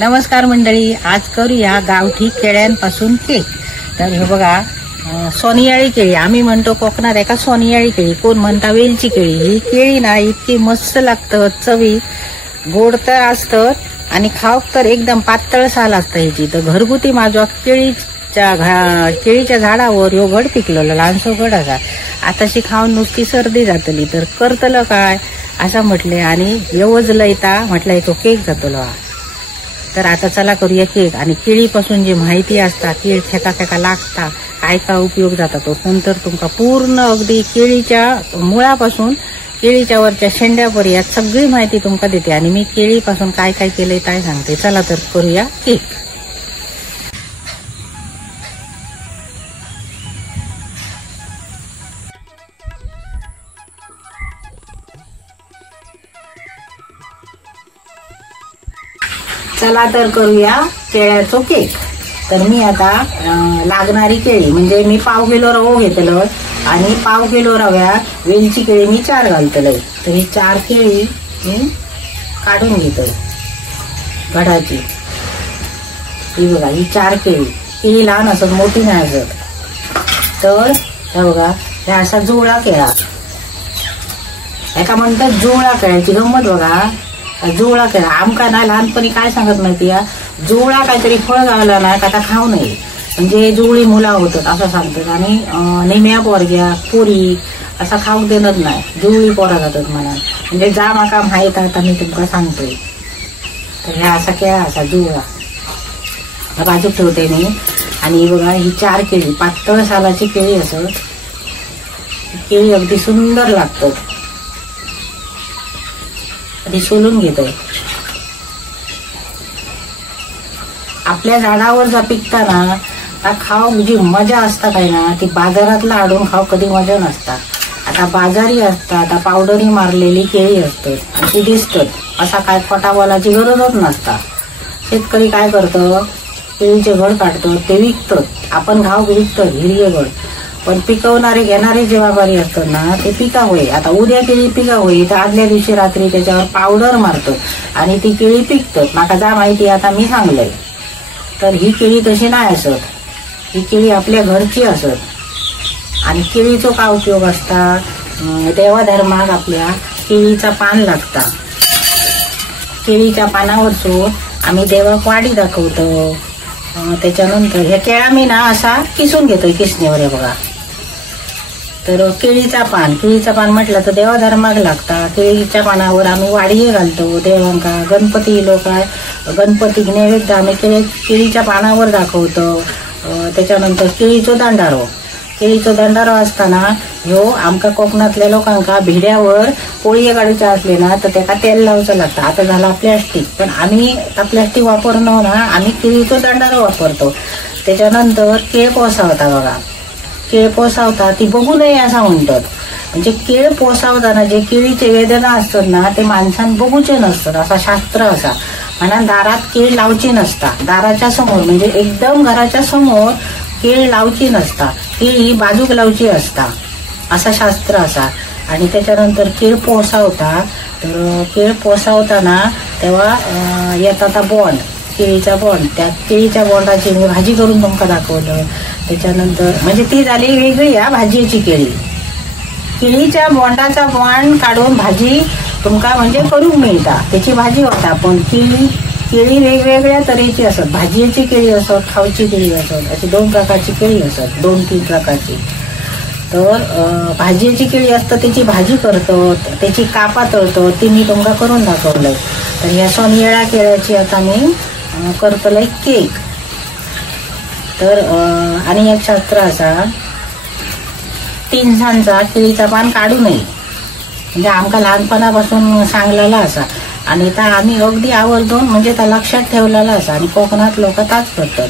नमस्कार मंडळी, आज करूया गावठी केळ्यांपासून केक। तर हे बघा, सोनियाळी केळी आम्ही म्हणतो कोकणात एका सोनियाळी केळी, कोण म्हणता वेलची केळी। ही केळी ना इतकी मस्त लागतं, चवी गोड तर असतं आणि खाऊक तर एकदम पातळ साल असतं ह्याची। तर घरगुती माझा केळीच्या झाडावर ह्यो घड पिकलेला लहानसो घड असा। आताशी खाऊन नुसती सर्दी जातली तर करतलं काय असं म्हटले आणि येवजलं येता म्हटलं तो केक जातलो। तर आता चला करूया केक। आणि केळीपासून जी माहिती असता, केळ खेका खेका लागता, काय काय उपयोग जाता तो नंतर तुमका पूर्ण अगदी केळीच्या मुळापासून केळीच्या वरच्या शेंड्यापर्यंत सगळी माहिती तुमका देते आणि मी केळीपासून काय काय केलंय काय सांगते। चला तर करूया केक। चला तर करूया केळ्याचो केक। तर मी आता लागणारी केळी म्हणजे मी पाव किलो रवो घेतलं आणि पाव किलो रव्यात वेलची केळी मी 4 घालतलंय। तर ही 4 केळी मी काढून घेतोय घडाची। ही बघा, ही 4 केळी लहान असत, मोठी नाही असत। तर हे बघा, हे असा जुळा केळा, एका म्हणतात जुळा केळ्याची गंमत बघा। जुळा केळा आमका ना लहानपणी काय सांगत माहिती या, जुळा काहीतरी फळ गावला ना आता खाऊ नये, म्हणजे जुळी मुला होतात असं सांगतात आणि नेम्या पोरग्या पोरी असा खाऊ देणार नाही, जुळी पोरा जातात म्हणा, म्हणजे जा माका माहीत आता मी तुमका सांगतोय। तर ह्या असा केळा असा जुळा बाजूक ठेवते मी। आणि बघा, ही 4 केळी पातळ सालाची केळी असत, केळी अगदी सुंदर लागतात। आधी सोलून घेतोय। आपल्या झाडावर जा पिकता ना खाऊ जी मजा असता काय ना, ती बाजारातला आणून खाऊ कधी मजा नसता। आता बाजारी असतात, आता पावडरी मारलेली केळी असतात आणि ती दिसतात, असा काय फटावालाची गरजच नसता। शेतकरी काय करतं, केळीचे घड काढतात, ते विकतात, आपण घाव विकतात हिरवे घड, पण पिकवणारे घेणारे जबाबदारी असतात ना, ते पिका होय। आता उद्या केळी पिका होई तर आदल्या दिवशी रात्री त्याच्यावर पावडर मारतो आणि ती केळी पिकतात, माका जा माहिती आता मी सांगलंय। तर ही केळी तशी नाही असत, ही केळी आपल्या घरची असत। आणि केळीचो काय उपयोग असता, देवाधर्माक आपल्या केळीचा पान लागता, केळीच्या पानावरचो आम्ही देवाक वाडी दाखवतो। त्याच्यानंतर ह्या केळा मी ना असा किसून घेतोय किसणीवर, हे बघा। तर केळीचा पान म्हटलं तर देवाधर्माक लागता, केळीच्या पानावर आम्ही वाडीये घालतो देवांका। गणपती लोक गणपतीक नैवेद्य आम्ही केळीच्या पानावर दाखवतो। त्याच्यानंतर केळीचो दंडारो असताना ह्यो आमका कोकणातल्या लोकांका भिड्यावर पोळी काढूचे असले ना तर त्याला तेल लावचं लागतं। आता झाला प्लॅस्टिक, पण आम्ही प्लॅस्टिक वापरतो ना, आम्ही केळीचो दंडारो वापरतो। त्याच्यानंतर केळ पोसावता बघा, केळ पोसावता ती बघू नये असं म्हणतात, म्हणजे केळ पोसावताना जे केळीचे वेदना असतात ना ते माणसांना बघूचे नसतात, असा शास्त्र असा। म्हणा दारात केळ लावची नसता, दाराच्या समोर म्हणजे एकदम घराच्या समोर केळ लावची नसता, केळ ही बाजूक लावची असता, असा शास्त्र असा। आणि त्याच्यानंतर केळ पोसावता, तर केळ पोसावताना तेव्हा येतात बॉन्ड, केळीचा बॉन्ड, त्या केळीच्या बॉन्डाची मी भाजी करून तुमका दाखवलं। त्याच्यानंतर म्हणजे ती झाली वेगळी या भाजीची केळी, केळीच्या बॉन्डाचा बॉन्ड काढून भाजी तुमका म्हणजे करूक मिळता, त्याची भाजी होता। पण केळी वेगवेगळ्या तऱ्हेची असत, भाजीची केळी असत, खाऊची केळी असत, अशी 2 प्रकारची केळी असत, 2-3 प्रकारची। तर भाजीची केळी असतं त्याची भाजी करतात, त्याची कापा तळतो, ती मी तुमका करून दाखवलंय। तर या सोनियाळ्या केळ्याची आता मी करतलंय केक। तर आणि एक शास्त्र असा, 3 सांचा केळीचा पान काढू नये, म्हणजे आमका लहानपणापासून सांगलेला असा आणि त्या आम्ही अगदी आवर्जून म्हणजे त्या लक्षात ठेवलेला असा आणि कोकणात लोक ताच करतात।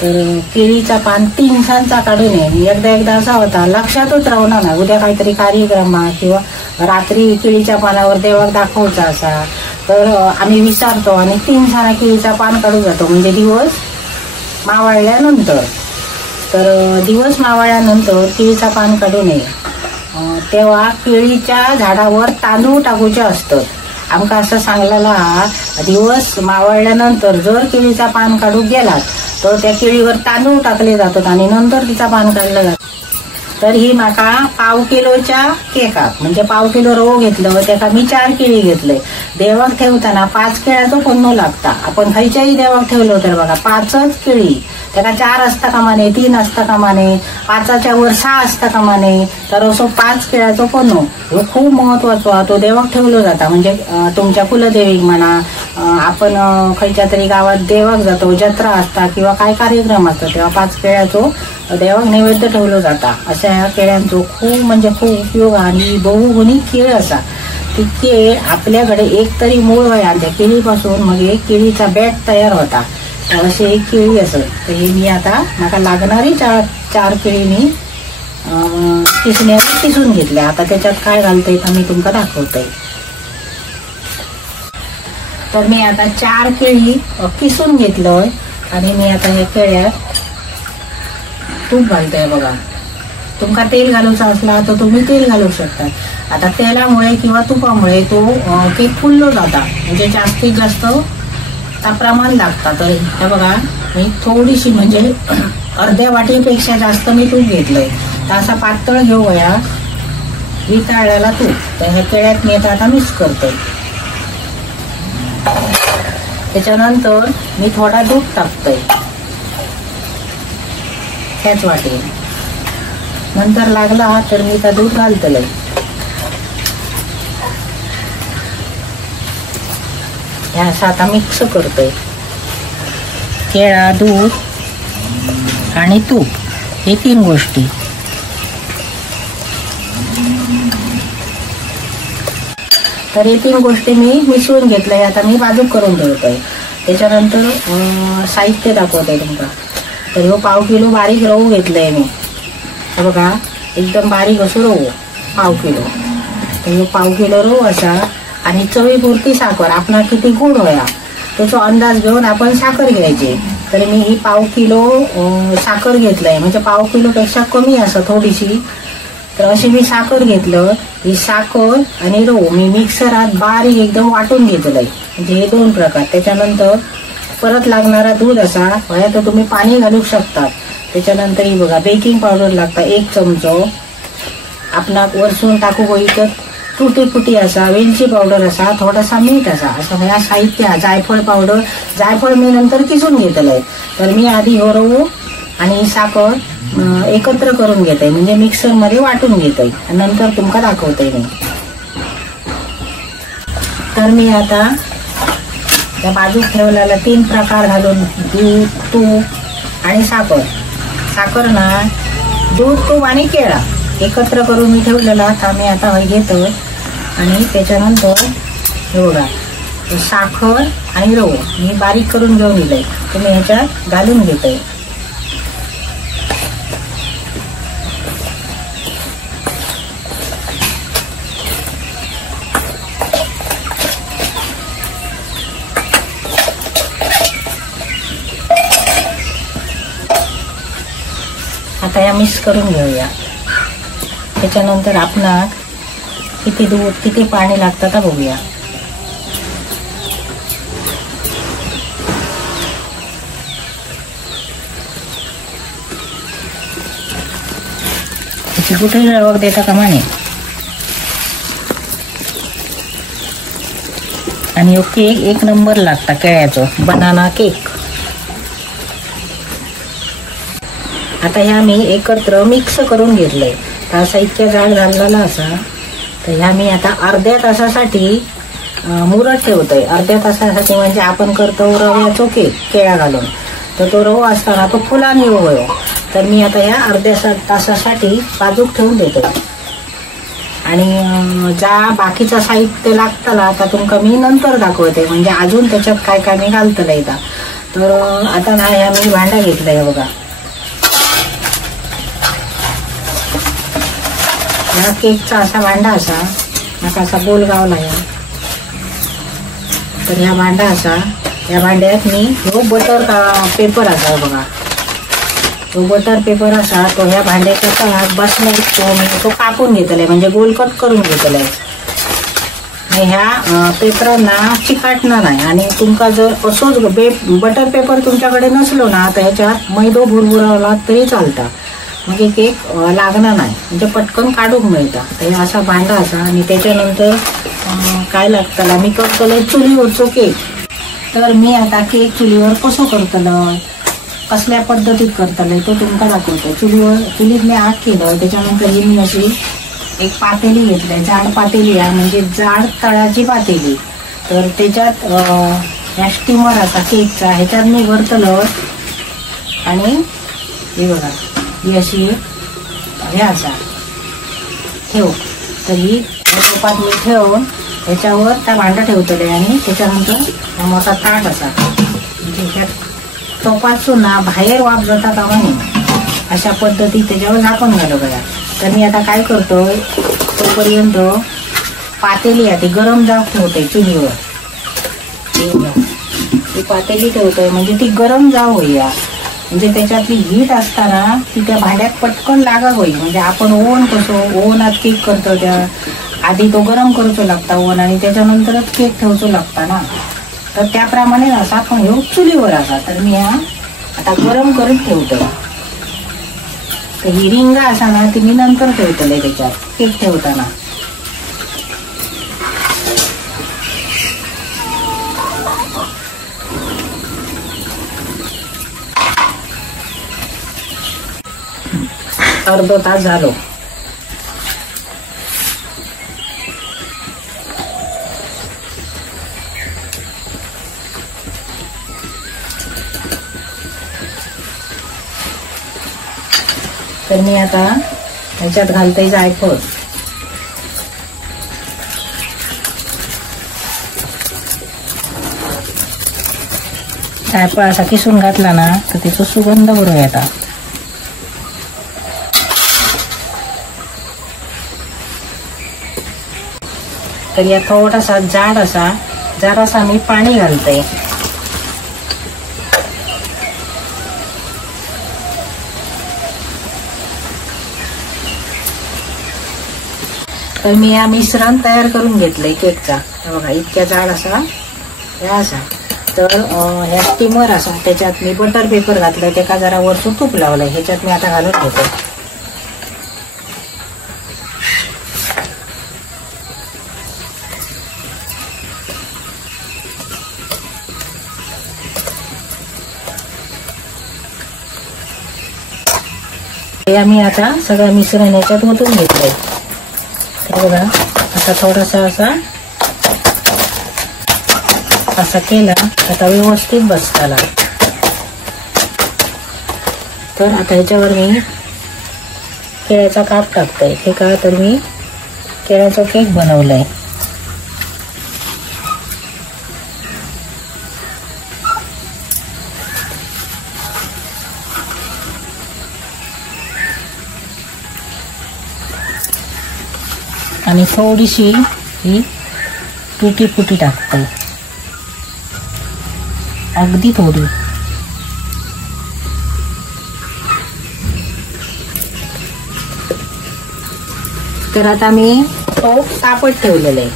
तर केळीचा पान 3 सांचा काढू नये। एकदा असा होता, लक्षातच राहणार ना, उद्या काहीतरी कार्यक्रम किंवा रात्री केळीच्या पानावर देवाक दाखवायचा असा तर आम्ही विचारतो आणि 3 साना केळीचा पान काढू जातो, म्हणजे दिवस मावळल्यानंतर। तर दिवस मावळल्यानंतर केळीचा पान काढू नये, तेव्हा केळीच्या झाडावर तांदूळ टाकूचे असतात आमका असं सांगलेला दिवस मावळल्यानंतर जर केळीचा पान काढूक गेलात तर त्या केळीवर तांदूळ टाकले जातात आणि नंतर तिचा पान काढलं जातं. तर ही माका पाव किलोच्या केकाक म्हणजे पाव किलो रवो घेतलं त्याका मी 4 केळी घेतले. देवाक ठेवताना 5 केळ्याचो पन्नो लागता. आपण खयच्याही देवाक ठेवलो तर बघा 5च केळी, त्याला 4 असता कामा नये, 3 असता कामा नये, 5च्या वर 6 असता कामा नये. तर असो 5 केळ्याचो पन्नो ह्यो खूप महत्वाचो. तो देवाक ठेवलो जाता. म्हणजे तुमच्या कुलदेवीक म्हणा, आपण खयच्या तरी गावात देवाक जातो, जत्रा असता किंवा काय कार्यक्रम असतो तेव्हा 5 केळ्याचो देवाक नैवेद्य ठेवलो जाता. अशा ह्या केळ्यांचो खूप म्हणजे खूप उपयोग आणि बहुगुणी केळ असा. ती केळ आपल्याकडे एक तरी मूळ वया त्या केळीपासून मग एक केळीचा बॅट तयार होता. अशी एक केळी असत. तर ही मी आता माका लागणारी 4 केळी मी किसण्यावर किसून घेतल्या. आता त्याच्यात काय घालतंय तर मी तुमका दाखवतोय. तर मी आता 4 केळी किसून घेतलोय आणि मी आता या केळ्यात तूप घालतोय बघा. तुमका तेल घालूचा असला तर तुम्ही तेल घालू शकता. आता तेलामुळे किंवा तुपामुळे तो केक फुललो जाता, म्हणजे जास्तीत जास्त प्रमाण लागता. तर हे बघा मी थोडीशी म्हणजे अर्ध्या वाटीपेक्षा जास्त मी तूप घेतलंय. तर असा पातळ घेऊया वितळलेला तूप. तर ह्या केळ्यात मी आता मिक्स करते. त्याच्यानंतर मी थोडा दूध टाकतोय ह्याच वाटी. नंतर लागला तर मी त्या दूध घालतलंय. ह्या असं आता मिक्स करतोय. केळा, दूध आणि तूप हे 3 गोष्टी. तर हे 3 गोष्टी मी मिसळून घेतलंय. आता मी बाजूक करून ठेवतोय. त्याच्यानंतर साहित्य दाखवतोय तुमका. तर ह्यो पाव किलो बारीक रवू घेतलंय मी. बघा एकदम बारीक असो रवू पाव किलो. तर ह्यो पाव किलो रवू असा आणि चवीपुरती साखर. आपला किती गोड होया त्याचा अंदाज घेऊन आपण साखर घ्यायची. तर मी ही पाव किलो साखर घेतलंय, म्हणजे पाव किलोपेक्षा कमी असं थोडीशी. तर अशी मी साखर घेतलं. ही साखर आणि रवू मी मिक्सरात बारीक एकदम वाटून घेतलंय. म्हणजे हे 2 प्रकार. त्याच्यानंतर परत लागणारा दूध असा वया तर तुम्ही पाणी घालू शकता. त्याच्यानंतर ही बघा बेकिंग पावडर लागता 1 चमचो. आपणा वरसून टाकू होई तर तुटी फुटी असा, वेलची पावडर असा, थोडासा मीठ असा. असं ह्या साहित्य. जायफळ पावडर, जायफळ मी नंतर किसून घेतलंय. तर मी आधी हो रवू आणि साखर एकत्र करून घेते, म्हणजे मिक्सरमध्ये वाटून घेते. नंतर तुमका दाखवते मी. तर मी आता त्या बाजूक ठेवलेला 3 प्रकार घालून दूध, तूप आणि साखर. साखर ना दूध, तूप आणि केळा एकत्र करून मी ठेवलेला. तर मी आता घेतो आणि त्याच्यानंतर हे बघा साखर आणि रवू मी बारीक करून घेऊन दिलंय. तुम्ही ह्याच्यात घालून घेतोय. आता या मिक्स करून घेऊया. त्याच्यानंतर आपणाक किती दूध किती पाणी लागतं का बघूया. त्याची कुठेही रवक देता कामा नये. आणि हो केक 1 नंबर लागता केळ्याचो बनाना केक. आता ह्या मी एकत्र मिक्स करून घेतलंय. तर असा इतक्या जाड घाललेला असा. तर ह्या मी आता अर्ध्या तासासाठी मुरत ठेवतोय. अर्ध्या तासासाठी म्हणजे आपण करतो रव्याचो केक केळा घालून. तर तो रवा असताना तो फुलाने होयो. तर मी आता ह्या अर्ध्या तासासाठी बाजूक ठेवून देतो. आणि ज्या बाकीचं साहित्य लागतला आता तुमका मी नंतर दाखवते, म्हणजे अजून त्याच्यात काय काय मी घालतलं येता. तर आता ना ह्या मी भांडा घेतलाय बघा. ह्या केकचा असा भांडा असा नका असा गोल गावला या. तर ह्या भांडा असा. या भांड्यात मी हो बटर पेपर असा बघा. तो बटर पेपर असा तो ह्या भांड्याच्या बसलाय तो मी तो कापून घेतलाय, म्हणजे गोल कट करून घेतलाय. ह्या पेपरांना चिकाटणार नाही. आणि तुमका जर असोच बटर पेपर तुमच्याकडे नसलो ना तर ह्याच्यात मैदो भुरभुरवला तरी चालता, म्हणजे केक लागणार नाही, म्हणजे पटकन काढूक मिळता. तर असा भांडा असा. आणि त्याच्यानंतर काय लागतं, मी करतलं चुलीवरचो केक. तर मी आता केक चुलीवर कसो करतलं, कसल्या पद्धतीत करतलं तो तुमका दाखवतो. चुलीत मी आग केलं. त्याच्यानंतर ही मी अशी एक पातेली घेतली, जाड पातेली आहे, म्हणजे जाड तळाची पातेली. तर त्याच्यात ह्या स्टीमर असा केकचा, ह्याच्यात मी वरतलं. आणि हे बघा ही अशी हे असा ठेव. तर ही टोपात मी ठेवून ह्याच्यावर त्या भांडा ठेवतले. आणि त्याच्यानंतर मोठा ताट असा, म्हणजे ह्या टोपासून ना बाहेर वाफ जाता कामा नाही, अशा पद्धतीत त्याच्यावर झाकून घालो बघा. तर मी आता काय करतोय, तोपर्यंत पातेली आहे ती गरम जाग ठेवते चुलीवर. ती पातेली ठेवतोय म्हणजे ती गरम जाग होईया, म्हणजे त्याच्यातली हीट असताना ती त्या भांड्यात पटकन लागा होईल. म्हणजे आपण ओव्हन कसो ओव्हनात केक करतो, त्या आधी तो गरम करूचो लागता ओव्हन, आणि त्याच्यानंतरच केक ठेवचो लागता ना. तर त्याप्रमाणे असा पण हे चुलीवर असा. तर मी हा आता गरम करून ठेवतोय. तर ही रिंगा असा ना ती मी नंतर ठेवतले त्याच्यात केक ठेवताना. अर्धा तास झालो. तर मी आता ह्याच्यात घालते जायफळ. जायफळ असा किसून घातला ना तर त्याचा सुगंध बरोबर येतात. तर या थोडासा जाड असा जरासा मी पाणी घालते. तर मी या मिश्रण तयार करून घेतलंय केकचा. बघा इतक्या जाड असा ह्या असा. तर ह्या स्टीमर असा, त्याच्यात मी बटर पेपर घातलाय, त्याका जरा वरसून तूप लावलंय. ह्याच्यात मी आता घालून घेतो. हे मी आता सगळं मिश्रण ह्याच्यात ओतून घेतलंय. बघा आता थोडासा असा केला आता व्यवस्थित बसताला. तर आता ह्याच्यावर मी केळ्याचा काप टाकतोय. हे का तर मी केळ्याचा केक बनवलाय. आणि थोडीशी ही तुटी फुटी टाकते, अगदी थोडी. तर आता मी तो तापत ठेवलेला आहे.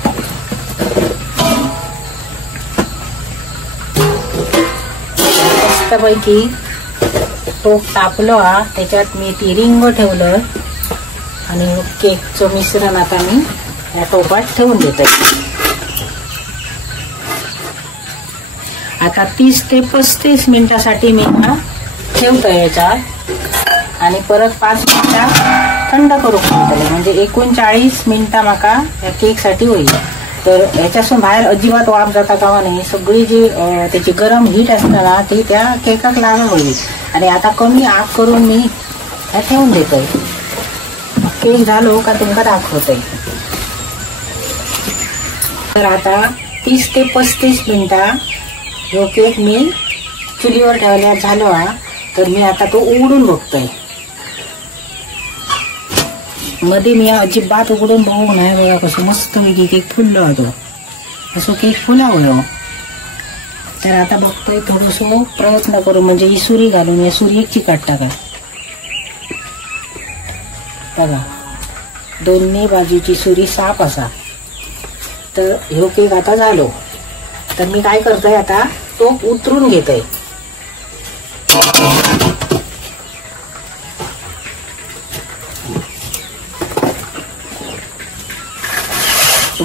मस्तपैकी टोप तापलो हा. त्याच्यात मी ती रिंग ठेवलं आणि केकचं मिश्रण आता मी या टोपात ठेवून देतोय. आता 30 ते 35 मिनिटासाठी मी हा ठेवतोय याच्यात. आणि परत 5 मिनिटं थंड करून ठेवतले, म्हणजे 39 मिनिटं माका या केकसाठी होईल. तर ह्याच्यासून बाहेर अजिबात वाफ जाता कामा नाही. सगळी जी त्याची गरम हीट असते ना ती त्या केकाक लागू होईल. आणि आता कमी आग करून मी ह्या ठेवून देतोय. केक झालो का तुमका दाखवतोय. तर आता 30 ते 35 मिनिटं जो केक मी चुलीवर ठेवल्यावर झालो हा. तर मी आता तो उघडून बघतोय. मध्ये मी अजिबात उघडून बघू नाही. बघा कसं मस्त वेगळी केक फुललो होतो, असं केक फुलावं. तर आता बघतोय थोडंसं प्रयत्न करू, म्हणजे ही सुरी घालून या सुरी चिकट टाका. बघा दोन्ही बाजूची सुरी साफ असा. तर ह्यो केक आता झालो. तर मी काय करतोय आता तो उतरून घेतोय.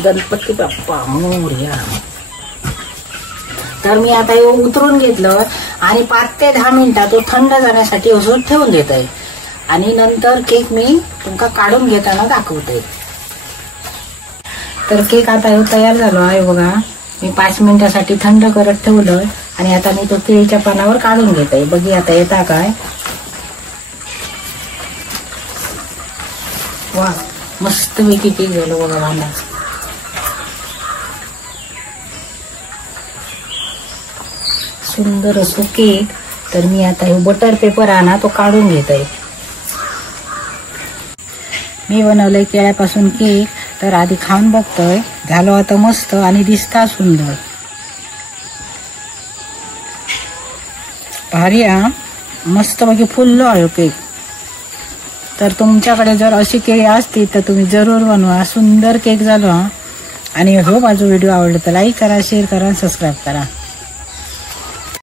गणपती बाप्पा मोरया. तर मी आता हे उतरून घेतलं आणि 5 ते 10 मिनिटात तो थंड जाण्यासाठी असं ठेवून देतोय आणि नंतर केक मी तुमका काढून घेताना दाखवतोय. तर केक आता हे तयार झालो आहे बघा. मी 5 मिनिटासाठी थंड करत ठेवलं आणि आता मी तो केळीच्या पानावर काढून घेतोय. बघी आता येता काय. वा मस्त पैकी केक झालो बघा भांडा. सुंदर असो केक. तर मी आता हे बटर पेपर आणा तो काढून घेतोय. मी बनवलंय केळ्यापासून केक. तर आधी खाऊन बघतोय. झालो आता मस्त आणि दिसता सुंदर भारी. मस्त पैकी फुललो आहे केक. तर तुमच्याकडे जर अशी केळी असतील तर तुम्ही जरूर बनवा. सुंदर केक झालो. आणि हो माझा व्हिडिओ आवडला तर लाईक करा, शेअर करा, सबस्क्राईब करा.